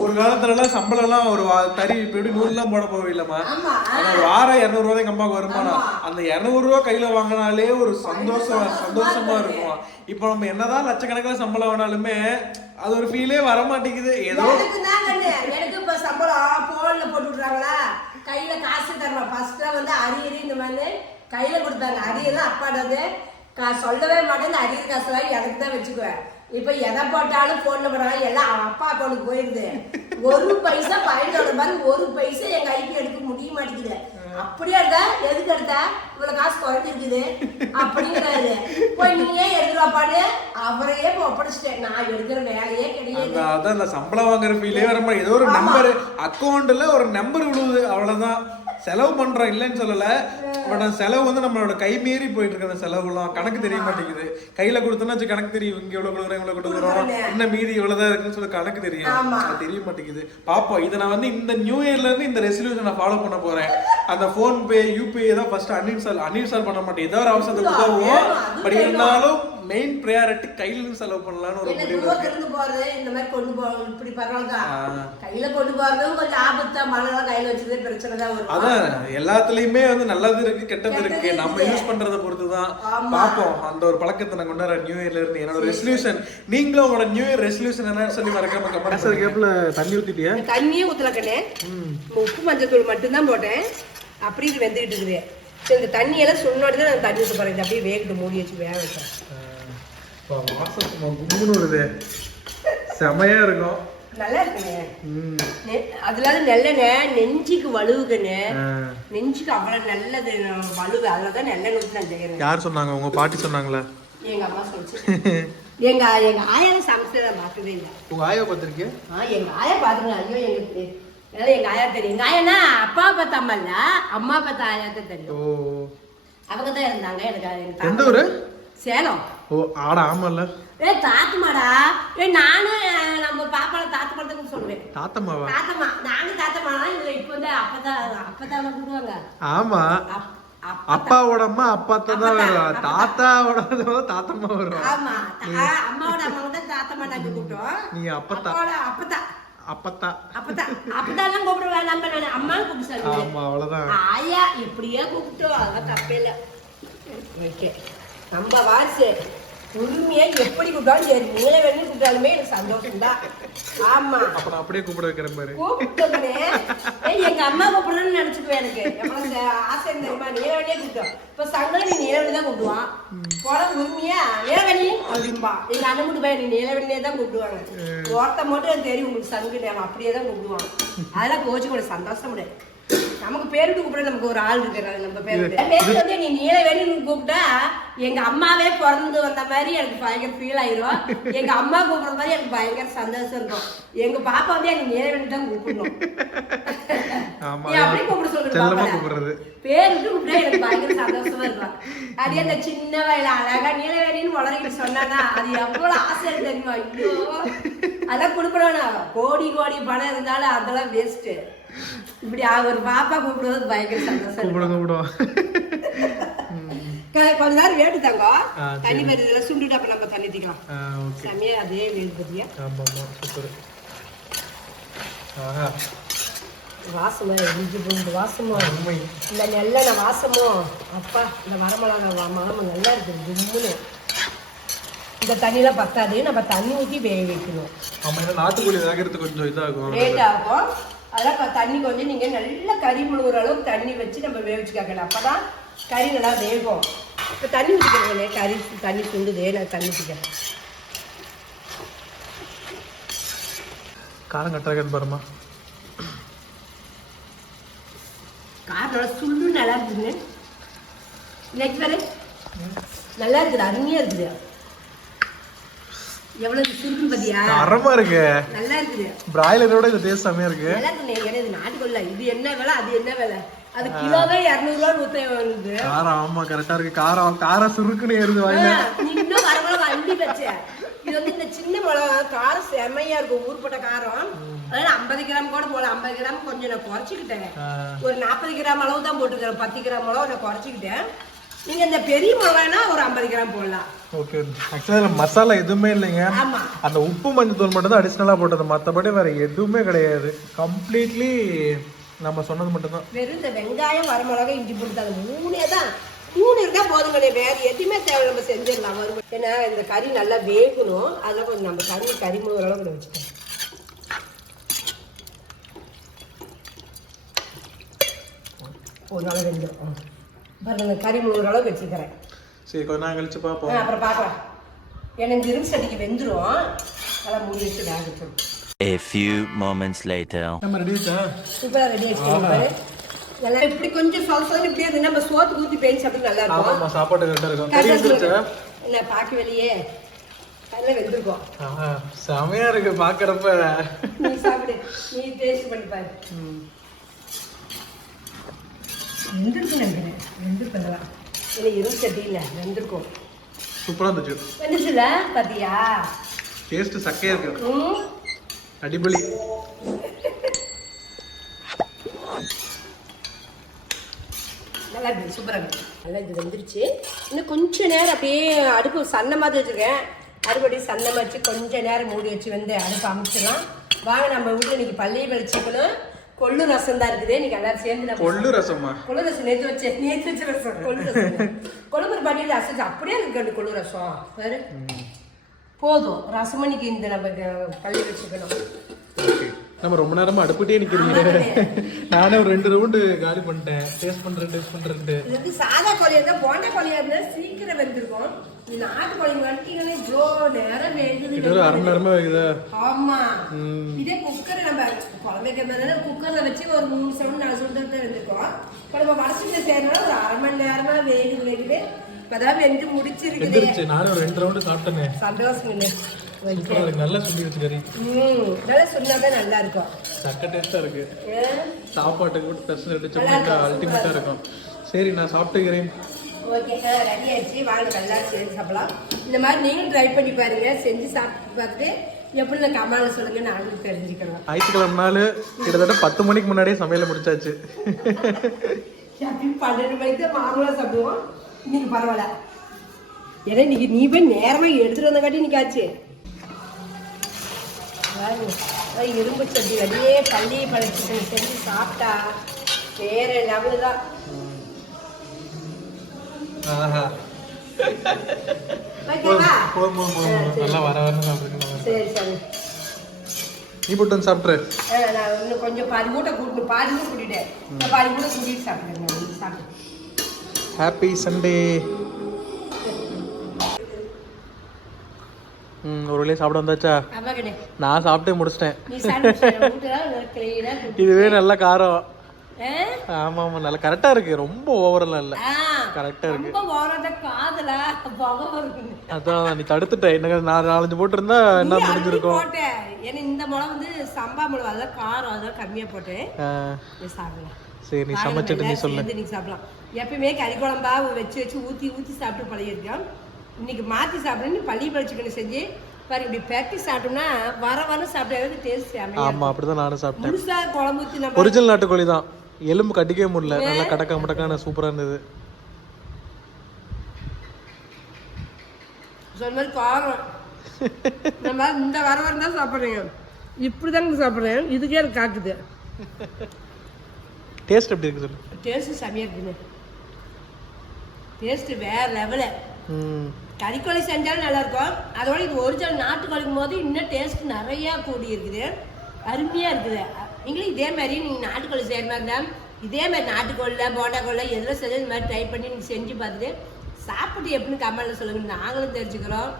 ஒரு காலத்துலலாம் சம்பளம்லாம் ஒரு தறி இப்ப எப்படி நூறுலாம் போட போவில்லம்மா ஆமா ஆனா ஒரு வாரம் இரநூறுவா தான் எங்க அம்மாவுக்கு வருமானம் அந்த இரநூறுவா கையில வாங்கினாலே ஒரு சந்தோஷம் சந்தோஷமா இருக்கும். இப்போ நம்ம என்னதான் லட்சக்கணக்கில் சம்பளம் ஆனாலுமே அது ஒரு ஃபீலே வர மாட்டேங்குது ஏதோ எனக்கு இப்ப சம்பளம் போன்ல போட்டு விடுறாங்களா கையில காசு தரணும். ஃபர்ஸ்ட்ல வந்து அரியரி இந்த மாதிரி கையில கொடுத்தாங்க. அரியர் அப்பாடது. சொல்லவே மாட்டேன் அரியர் காசுலாம் எனக்கு தான் வச்சுக்குவேன். இப்ப எதை போட்டாலும் போன்ல போடுறாங்க எல்லாம் அவன் அப்பா அக்கௌண்ட்டுக்கு போயிருது. ஒரு பைசா பயனோட மாதிரி ஒரு பைசா என் கைக்கு எடுக்க முடிய மாட்டேங்குது. அப்படியே எடுத்தா எதுக்கு எடுத்தா? இவ்வளவு காசு குறைஞ்சிருக்குது. அப்படிங்கிறாரு போய் நீ ஏன் எடுத்துருவாப்பாடு அவரையே ஒப்படைச்சிட்டேன். நான் எடுக்கிற வேலையே கிடையாது. அதான் சம்பளம் வாங்குற ஃபீலே வர ஏதோ ஒரு நம்பர் அக்கௌண்ட்ல ஒரு நம்பர் விழுவுது. அவ்வளவுதான். செலவு பண்றோம் இல்லைன்னு சொல்லல. பட் அந்த செலவு வந்து நம்மளோட கை மீறி போயிட்டு இருக்கு அந்த செலவுலாம். கணக்கு தெரிய மாட்டேங்குது. கையில கொடுத்தோம்னா வச்சு கணக்கு தெரியும். இங்க எவ்வளவு கொடுக்குறோம் இவ்வளவு கொடுக்குறோம். இன்னும் மீதி இவ்வளவுதான் இருக்குன்னு சொல்லி கணக்கு தெரியும். தெரிய மாட்டேங்குது. பாப்போம். இதை நான் வந்து இந்த நியூ இயர்ல இருந்து இந்த ரெசல்யூஷன் நான் ஃபாலோ பண்ண போறேன். அந்த போன் பே யூபிஐ தான் ஃபர்ஸ்ட் அன்இன்ஸ்டால் அன்இன்ஸ்டால் பண்ண மாட்டேன். ஏதோ ஒரு அவசரத்துக்கு உதவும் பட் இருந்தாலும் மெயின் ப்ரையாரிட்டி கையில செலவு பண்ணலாம்னு ஒரு முடிவு தூரத்திலிருந்து போறது இந்த மாதிரி கொண்டு போ இப்படி பரவாயில்ல. கையில கொண்டு போறதும் கொஞ்சம் ஆபத்தா மழைலாம் கையில வச்சதே பிரச்சனை தான் வரும். அதான் எல்லாத்துலயுமே வந்து நல்லது இருக்கு கெட்டது இருக்கு. நம்ம யூஸ் பண்றத பொறுத்து தான் பார்ப்போம். அந்த ஒரு பழக்கத்தை நான் கொண்டாட நியூ இயர்ல இருந்து என்னோட ரெசல்யூஷன் நீங்களும் உங்களோட நியூ இயர் ரெசல்யூஷன் என்னன்னு சொல்லி மறக்காம கமெண்ட் கேப்ல தண்ணி ஊத்திட்டியா? தண்ணியே ஊத்தல கண்ணே உப்பு மஞ்சள் தூள் மட்டும்தான் போட்டேன். அப்படி இது வெந்துகிட்டு இருக்குது. சரி இந்த தண்ணியெல்லாம் சுண்ணோடி தான் நான் தண்ணி ஊற்ற போறேன். இது அப்படியே வேகட்டும். மூடி வச்சு வேக வச்சேன் வாசம் சும்மா கும்முன்னு வருது செமையா இருக்கும். நல்லா இருக்குண்ணே அதுல நல்லெண்ணெய் நெஞ்சுக்கு வலுவுக்குன்னு. ஆ. நெஞ்சுக்கு அவ்வளவு நல்லது வலுவு. அதில் தான் நல்லெண்ணெய் ஊற்றி நான் செய்கிறேன் யார் சொன்னாங்க? உங்க பாட்டி சொன்னாங்களா? எங்க அம்மா சொல்லிச்சு. எங்க எங்க ஆயாவை சமைச்சு நான் பார்த்ததே இல்லை. உங்க ஆயா பார்த்திருக்கிய? ஆ எங்க ஆயா பாத்துங்க ஐயோ எங்களுக்கு அதனால எங்க ஆயா தெரியும். எங்க ஆயானா அப்பா பார்த்த அம்மா இல்ல? அம்மா பார்த்த ஆயா தான் ஓ. தெரியும் அவங்க தான் இருந்தாங்க. எனக்கு எந்த ஊரு? சேலம். ஓ ஆடா ஆமால ஏ தாத்துமாடா ஏ நானும் நம்ம பாப்பால தாத்து படத்துக்கு சொல்லுவேன். தாத்தம்மாவா? தாத்தம்மா நானும் தாத்தம்மா இல்ல. இப்போ வந்து அப்பதான் அப்பதான் கூப்பிடுவாங்க. ஆமா. அப்- அப்- அப்பாவோட அம்மா அப்பா தான் அப்பத்தா, அப்பத்தா. தாத்தாவோட தாத்தம்மா வரும் ஆமா. அம்மாவோட அம்மாவை தான் தாத்தம்மா நாங்க கூப்பிட்டோம். நீ அப்பத்தா அப்பாவோட அப்பத்தா அப்பத்தா அப்பதான் கூப்பிடுவேன் நம்ம நான் அம்மான்னு கூப்பிட்டு ஆமா அவ்வளவுதான். ஆயா இப்படியே கூப்பிட்டோம். அதெல்லாம் தப்பே இல்லை. ஓகே. நம்ம வாரிசு. உரிமையா எப்படி கூப்பிட்டாலும் சரி நீங்களே வேணும் கூப்பிட்டாலுமே எனக்கு சந்தோஷம் தான் ஆமா. அப்ப நான் அப்படியே கூப்பிட வைக்கிறேன் பாரு. கூப்பிட்டோம்னே ஏய் எங்க அம்மா கூப்பிடணும்னு நினைச்சுக்குவேன் எனக்கு. ஆசை தெரியுமா? நீலவணியே கூப்பிட்டோம் இப்ப சங்கல் நீ நீலவணி தான் கூப்பிடுவான். போட உரிமையா நீலவணி அப்படிம்பா. எங்க அண்ணன் மட்டும் போய் நீ நீலவணியே தான் கூப்பிடுவாங்க. ஒருத்த மட்டும் எனக்கு தெரியும் உங்களுக்கு சங்கு அவன் அப்படியே தான் கூப்பிடுவான். அதெல்லாம் கோச்சு கூட சந்தோஷம் முடியாது நமக்கு பேருட்டு கூப்பிட நமக்கு ஒரு ஆள் இருக்கிறாரு நம்ம பேரு பேரு வந்து நீ நீலவேணின்னு கூப்பிட்டா எங்க அம்மாவே பிறந்து வந்த மாதிரி எனக்கு பயங்கர ஃபீல் ஆயிரும். எங்க அம்மா கூப்பிடுற மாதிரி எனக்கு பயங்கர சந்தோஷம் இருக்கும். எங்க பாப்பா வந்து எனக்கு நீலவேணி தான் கூப்பிடணும். ஆமா நீ அப்படியே கூப்பிட. கூப்பிடுறது. பேருக்கு கூப்பிட்டா எனக்கு பயங்கர சந்தோஷமா இருக்கும். அதே அந்த சின்ன வயல? அழகா நீலவேணின்னு வளரிக்கிட்டு சொன்னானா அது எவ்வளவு ஆசை தெரியுமா? ஐயோ. அதெல்லாம் கொடுக்கணும் கோடி கோடி பணம் இருந்தாலும் அதெல்லாம் வேஸ்ட் இப்படி ஒரு பாப்பா கூப்பிடுவது பயங்கர சந்தோஷம் கூப்பிட கூப்பிடுவோம் கொஞ்ச நேரம் வேட்டு தாங்க தண்ணி வருதுல சுண்டுட்டு அப்ப நம்ம தண்ணி ஊத்திக்கலாம் ஓகே செம்மையா அதே வேடு பத்தியா ஆமா ஆமா சூப்பர் ஆஹா வாசமா இஞ்சி பூண்டு வாசமா உண்மை இந்த நெல்லெண்ணெய் வாசமோ அப்பா இந்த வரமிளகா மனம் நல்லா இருக்குது ஜும்முன்னு இந்த தண்ணிலாம் பத்தாது நம்ம தண்ணி ஊற்றி வேக வைக்கணும் ஆமா ஏன்னா நாட்டுக்கோழி வேகிறது கொஞ்சம் இதாகும் லேட் ஆகும் அதெல்லாம் தண்ணி கொஞ்சம் நீங்கள் நல்லா கறி முழுகிற அளவுக்கு தண்ணி வச்சு நம்ம வேவிச்சு கேட்கணும் அப்போ தான் கறி நல்லா வேகும். இப்போ தண்ணி ஊற்றிக்கிறேன் கறி தண்ணி சுண்டுது நான் தண்ணி ஊற்றிக்கிறேன் காரம் கட்டாகன்னு பாருமா கார் நல்லா சுண்டு நல்லா இருக்குதுங்க. நெக்ஸ்ட் வேறு நல்லா இருக்குது அருமையாக இருக்குது. எவ்வளோ சுருக்குன்னு பார்த்தியா தரமா இருக்கு. நல்லா இருக்குது. பிராய்லரோட இந்த டேஸ்ட் செம்மையா இருக்கு. இருக்குண்ணே. ஏன்னா இது நாட்டுக்கொள்ள இது என்ன விலை அது என்ன விலை? அது கிலோவே இரநூறுவா நூற்றி வருது காரம் ஆமா கரெக்டா இருக்கு. காரம் காரம் சுருக்குன்னு ஏறுது வாயில. நீ இன்னும் வரமிளகா அள்ளி வச்ச. இது வந்து இந்த சின்ன மிளகா காரம் செமையா இருக்கும் ஊர்பட்ட காரம். அதனால ஐம்பது கிராம் கூட போல ஐம்பது கிராம் கொஞ்சம் நான் குறைச்சிக்கிட்டேன். ஒரு நாற்பது கிராம் அளவு தான் போட்டுக்கிறேன் பத்து கிராம் அளவு நான் குறைச்சிக்கிட்டேன். நீங்க இந்த பெரிய மிளகானா ஒரு ஐம்பது கிராம் போடலாம். ஓகே ஆக்சுவலா மசாலா எதுவுமே இல்லைங்க. அந்த உப்பு மஞ்சள் தூள் மட்டும் தான் அடிஷ்னலாக போட்டது. மற்றபடி வேற எதுவுமே கிடையாது. கம்ப்ளீட்லி நம்ம சொன்னது மட்டும்தான். வெறும் இந்த வெங்காயம் வரமிளகா இஞ்சி போட்டு அது மூணே தான். மூணு இருந்தா போதுங்களே வேற எதுவுமே தேவை நம்ம செஞ்சிடலாம். வரும் ஏன்னா இந்த கறி நல்லா வேகணும். அதில் கொஞ்சம் நம்ம கறி கறி அளவுக்கு வச்சுக்கோம் ஒரு நாள் வெந்துடும் பாருங்க கறி மூணு அளவு வச்சுக்கிறேன். சரி கொஞ்ச நாள் கழிச்சு ஆ, பார்ப்போம் அப்புறம் பார்க்கலாம் எனக்கு இரும்பு சட்டிக்கு வெந்துடும் அதெல்லாம் மூடி வச்சு வேக வச்சிடும் A few moments later. நம்ம ரெடி ஆச்சா சூப்பராக ரெடி வச்சுக்கோங்க பாரு. நல்லா இப்படி கொஞ்சம் சொல் சொல்லி இப்படியே இருந்தா நம்ம சோத்து ஊற்றி பேசி சாப்பிட்டு நல்லா இருக்கும். ஆமாம்மா சாப்பாடு கரெக்டாக இருக்கும். கறி வந்துருச்சா இல்லை பார்க்க வெளியே. நல்லா வெந்திருக்கும். ஆஹா, செமையா இருக்கு பாக்குறப்ப. நீ சாப்பிடு. நீ டேஸ்ட் பண்ணி பாரு. வெந்திருக்கு நினைக்கிறேன். வெந்திருக்கலாம் இல்லை சட்டி இல்லை வெந்திருக்கும். சூப்பராக இருந்துச்சு. வெந்துச்சுல பாத்தியா? டேஸ்ட் சக்கையா இருக்கு. அடிபொலி. நல்லா இருக்கு சூப்பராக இருக்கு. நல்லா இது வெந்துருச்சு. இன்னும் கொஞ்ச நேரம் அப்படியே அடுப்பு சன்னமாக வச்சுருக்கேன். அடுப்படி சன்னமாக வச்சு கொஞ்ச நேரம் மூடி வச்சு வந்து அடுப்பு அமைச்சிடலாம். வாங்க நம்ம வீட்டில் இன்னைக்கு பள்ளியை வச்சுக்கணும் கொள்ளு ரசம் தான் இருக்குது. இன்னைக்கு எல்லாரும் சேர்ந்து கொள்ளு ரசமா? கொள்ளு ரசம் நேற்று வச்சேன் நேற்று வச்ச ரசம். கொள்ளு ரசம். கொழும்பு பாட்டியில் ரசம் அப்படியே இருக்கு கொள்ளு ரசம். பாரு. போதும். ரசம் இன்னைக்கு இந்த நம்ம பள்ளி வச்சுக்கணும். நம்ம ரொம்ப நேரமா அடுப்புட்டே நிக்கிறீங்க. நானே ஒரு ரெண்டு ரவுண்டு காலி பண்ணிட்டேன். டேஸ்ட் பண்றேன் டேஸ்ட் பண்றேன் சாதா கோழியா இருந்தா போண்டா கோழியா இருந்தா சீக்கிரம் வெந்திருக்கும். இது நாட்டு கோழி வட்டிங்களே ஜோ நேரம் வேகுது அரை மணி நேரமா ஆமா. இதே குக்கர் நம்ம குழம்பு வைக்கிறதுனால குக்கர்ல வச்சு ஒரு மூணு சவுண்ட் நாலு சவுண்ட் தான் இப்போ நம்ம செய்யறதுனால ஒரு அரை மணி நேரமா வேகுது வேகுது இப்பதான் வெந்து முடிச்சிருக்குது வெந்துருச்சு நானே ஒரு ரெண்டு ரவுண்டு சாப்பிட்டேனே சந்தோஷம் நல்லா சொல்லி வச்சு கறி ம் நல்லா இருக்கும் சக்க டேஸ்டா இருக்கு? சாப்பாட்டுக்கு கூட பிரச்சனை அடிச்சு அல்டிமேட்டா இருக்கும் சரி நான் சாப்பிட்டுக்கிறேன் ஓகே ரெடி ஆயிடுச்சு. வாங்க நல்லா செஞ்சு சாப்பிடலாம். இந்த மாதிரி நீங்களும் ட்ரை பண்ணி பாருங்க. செஞ்சு சாப்பிட்டு பார்த்துட்டு எப்படி கமால சொல்லுங்க நாங்களும் தெரிஞ்சுக்கலாம். ஞாயிற்றுக்கிழமை நாள் கிட்டத்தட்ட பத்து மணிக்கு முன்னாடியே சமையலை முடிச்சாச்சு. பன்னெண்டு மணிக்கு தான் மாமூலாக சாப்பிடுவோம். இன்னைக்கு பரவாயில்ல. ஏன்னா இன்னைக்கு நீ போய் நேரமாக எடுத்துட்டு வந்தங்காட்டி இன்னைக்கு ஆச்சு இரும்பு சட்டி வெளியே பள்ளி பழச்சிட்டு செஞ்சு சாப்பிட்டா வேற லெவலு தான். நல்லா வர வரணும் சாப்பிடுங்க சரி சரி. நீ போட்டு வந்து சாப்பிட்ரு ஆ, நான் இன்னும் கொஞ்சம் பாதி மூட்டை கூட்டு பாதி மூட்டை கூட்டிட்டேன். நான் பாதி மூட்டை கூட்டிட்டு சாப்பிடுங்க சாப்பிட்டு ஹாப்பி சண்டே ம் ஒரு வழியாக சாப்பிட வந்தாச்சா? நான் சாப்பிட்டே முடிச்சிட்டேன். இதுவே நல்ல காரம். ஆமாம் ஆமாம் நல்லா கரெக்டாக இருக்கு. ரொம்ப ஓவரெல்லாம் இல்லை. ஆ கரெக்டாக இருக்கு. ரொம்ப ஓரத காதுல அதான் நீ தடுத்துட்ட. எனக்கு நான் நாலஞ்சு போட்டிருந்தா என்ன முடிஞ்சிருக்கும்? போட்டேன். ஏன்னா இந்த மிளகு வந்து சம்பா மிளகு அதெல்லாம் காரம் அதெல்லாம் கம்மியா போட்டேன் சாப்பிடலாம் சரி நீ சமைச்சிட்டு நீ சொல்லு. இன்னைக்கு சாப்பிடலாம். எப்பயுமே கறி குழம்பா வச்சு வச்சு ஊத்தி ஊத்தி சாப்பிட்டு பழகிருக்கோம் இன்னைக்கு மாத்தி சாப்பிடணும் பள்ளி பழிச்சுக்கணும் செஞ்சு பாரு இப்படி பெரட்டி சாப்பிட்டோம்னா வர வர சாப்பிட்டாவது டேஸ்ட் ஆமாம் அப்படிதான் நானும் சாப்பிட்டேன். முழுசா குழம்பு ஒரிஜினல் நாட்டுக்கோழி தான். எலும்பு கட்டிக்கவே முடியல. நல்லா கடக்க முடக்கான சூப்பராக இருந்தது. சொன்ன மாதிரி காரம். நம்ம இந்த வர வர தான் சாப்பிட்றீங்க. இப்படிதாங்க சாப்பிட்றேன். இதுக்கே எனக்கு காக்குது. டேஸ்ட் எப்படி இருக்கு சொல்லு. டேஸ்ட்டு செமையாக இருக்குங்க டேஸ்ட்டு வேற லெவலு ம். கறிக்கோழி செஞ்சாலும் நல்லா இருக்கும் அதோட இது ஒரிஜினல் நாட்டுக்கோழிக்கும் போது இன்னும் டேஸ்ட் நிறையா கூடி இருக்குது அருமையாக இருக்குது. நீங்களும் இதே மாதிரி நீங்கள் நாட்டுக்கோழி செய்கிற மாதிரி இதே மாதிரி நாட்டுக்கோழில் போண்டா கோழில் எதில் செஞ்சு இந்த மாதிரி ட்ரை பண்ணி நீங்கள் செஞ்சு பார்த்துட்டு சாப்பிட்டு எப்படின்னு கமெண்ட்டில் சொல்லுங்கள் நாங்களும் தெரிஞ்சுக்கிறோம்.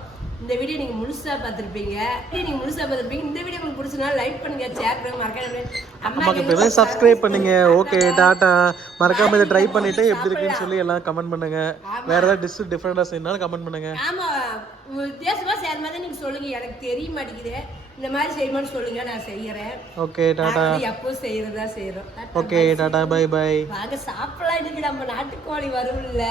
இந்த வீடியோ நீங்கள் முழுசாக பார்த்துருப்பீங்க. நீங்கள் முழுசாக பார்த்துருப்பீங்க. இந்த வீடியோ உங்களுக்கு பிடிச்சனா லைக் பண்ணுங்க ஷேர் பண்ணுங்க மறக்காம அம்மா அம்மாக்கு இப்போ சப்ஸ்கிரைப் பண்ணுங்க. ஓகே டாட்டா மறக்காம இதை ட்ரை பண்ணிட்டு எப்படி இருக்குன்னு சொல்லி எல்லாம் கமெண்ட் பண்ணுங்க. வேற ஏதாவது டிஷ் டிஃப்ரெண்டாக செய்யணும்னாலும் கமெண்ட் பண்ணுங்க. ஆமா. வித்தியாசமா செய்யற மாதிரி நீங்க சொல்லுங்க. எனக்கு தெரிய மாட்டேங்குது. இந்த மாதிரி செய்யணும்னு சொல்லுங்க நான் செய்யறேன். ஓகே வந்து எப்பவும் செய்யறதா செய்யறோம் ஓகே டாட்டா பை பை வாங்க சாப்பிடலாம் நம்ம நாட்டுக்கோழி வரும் இல்ல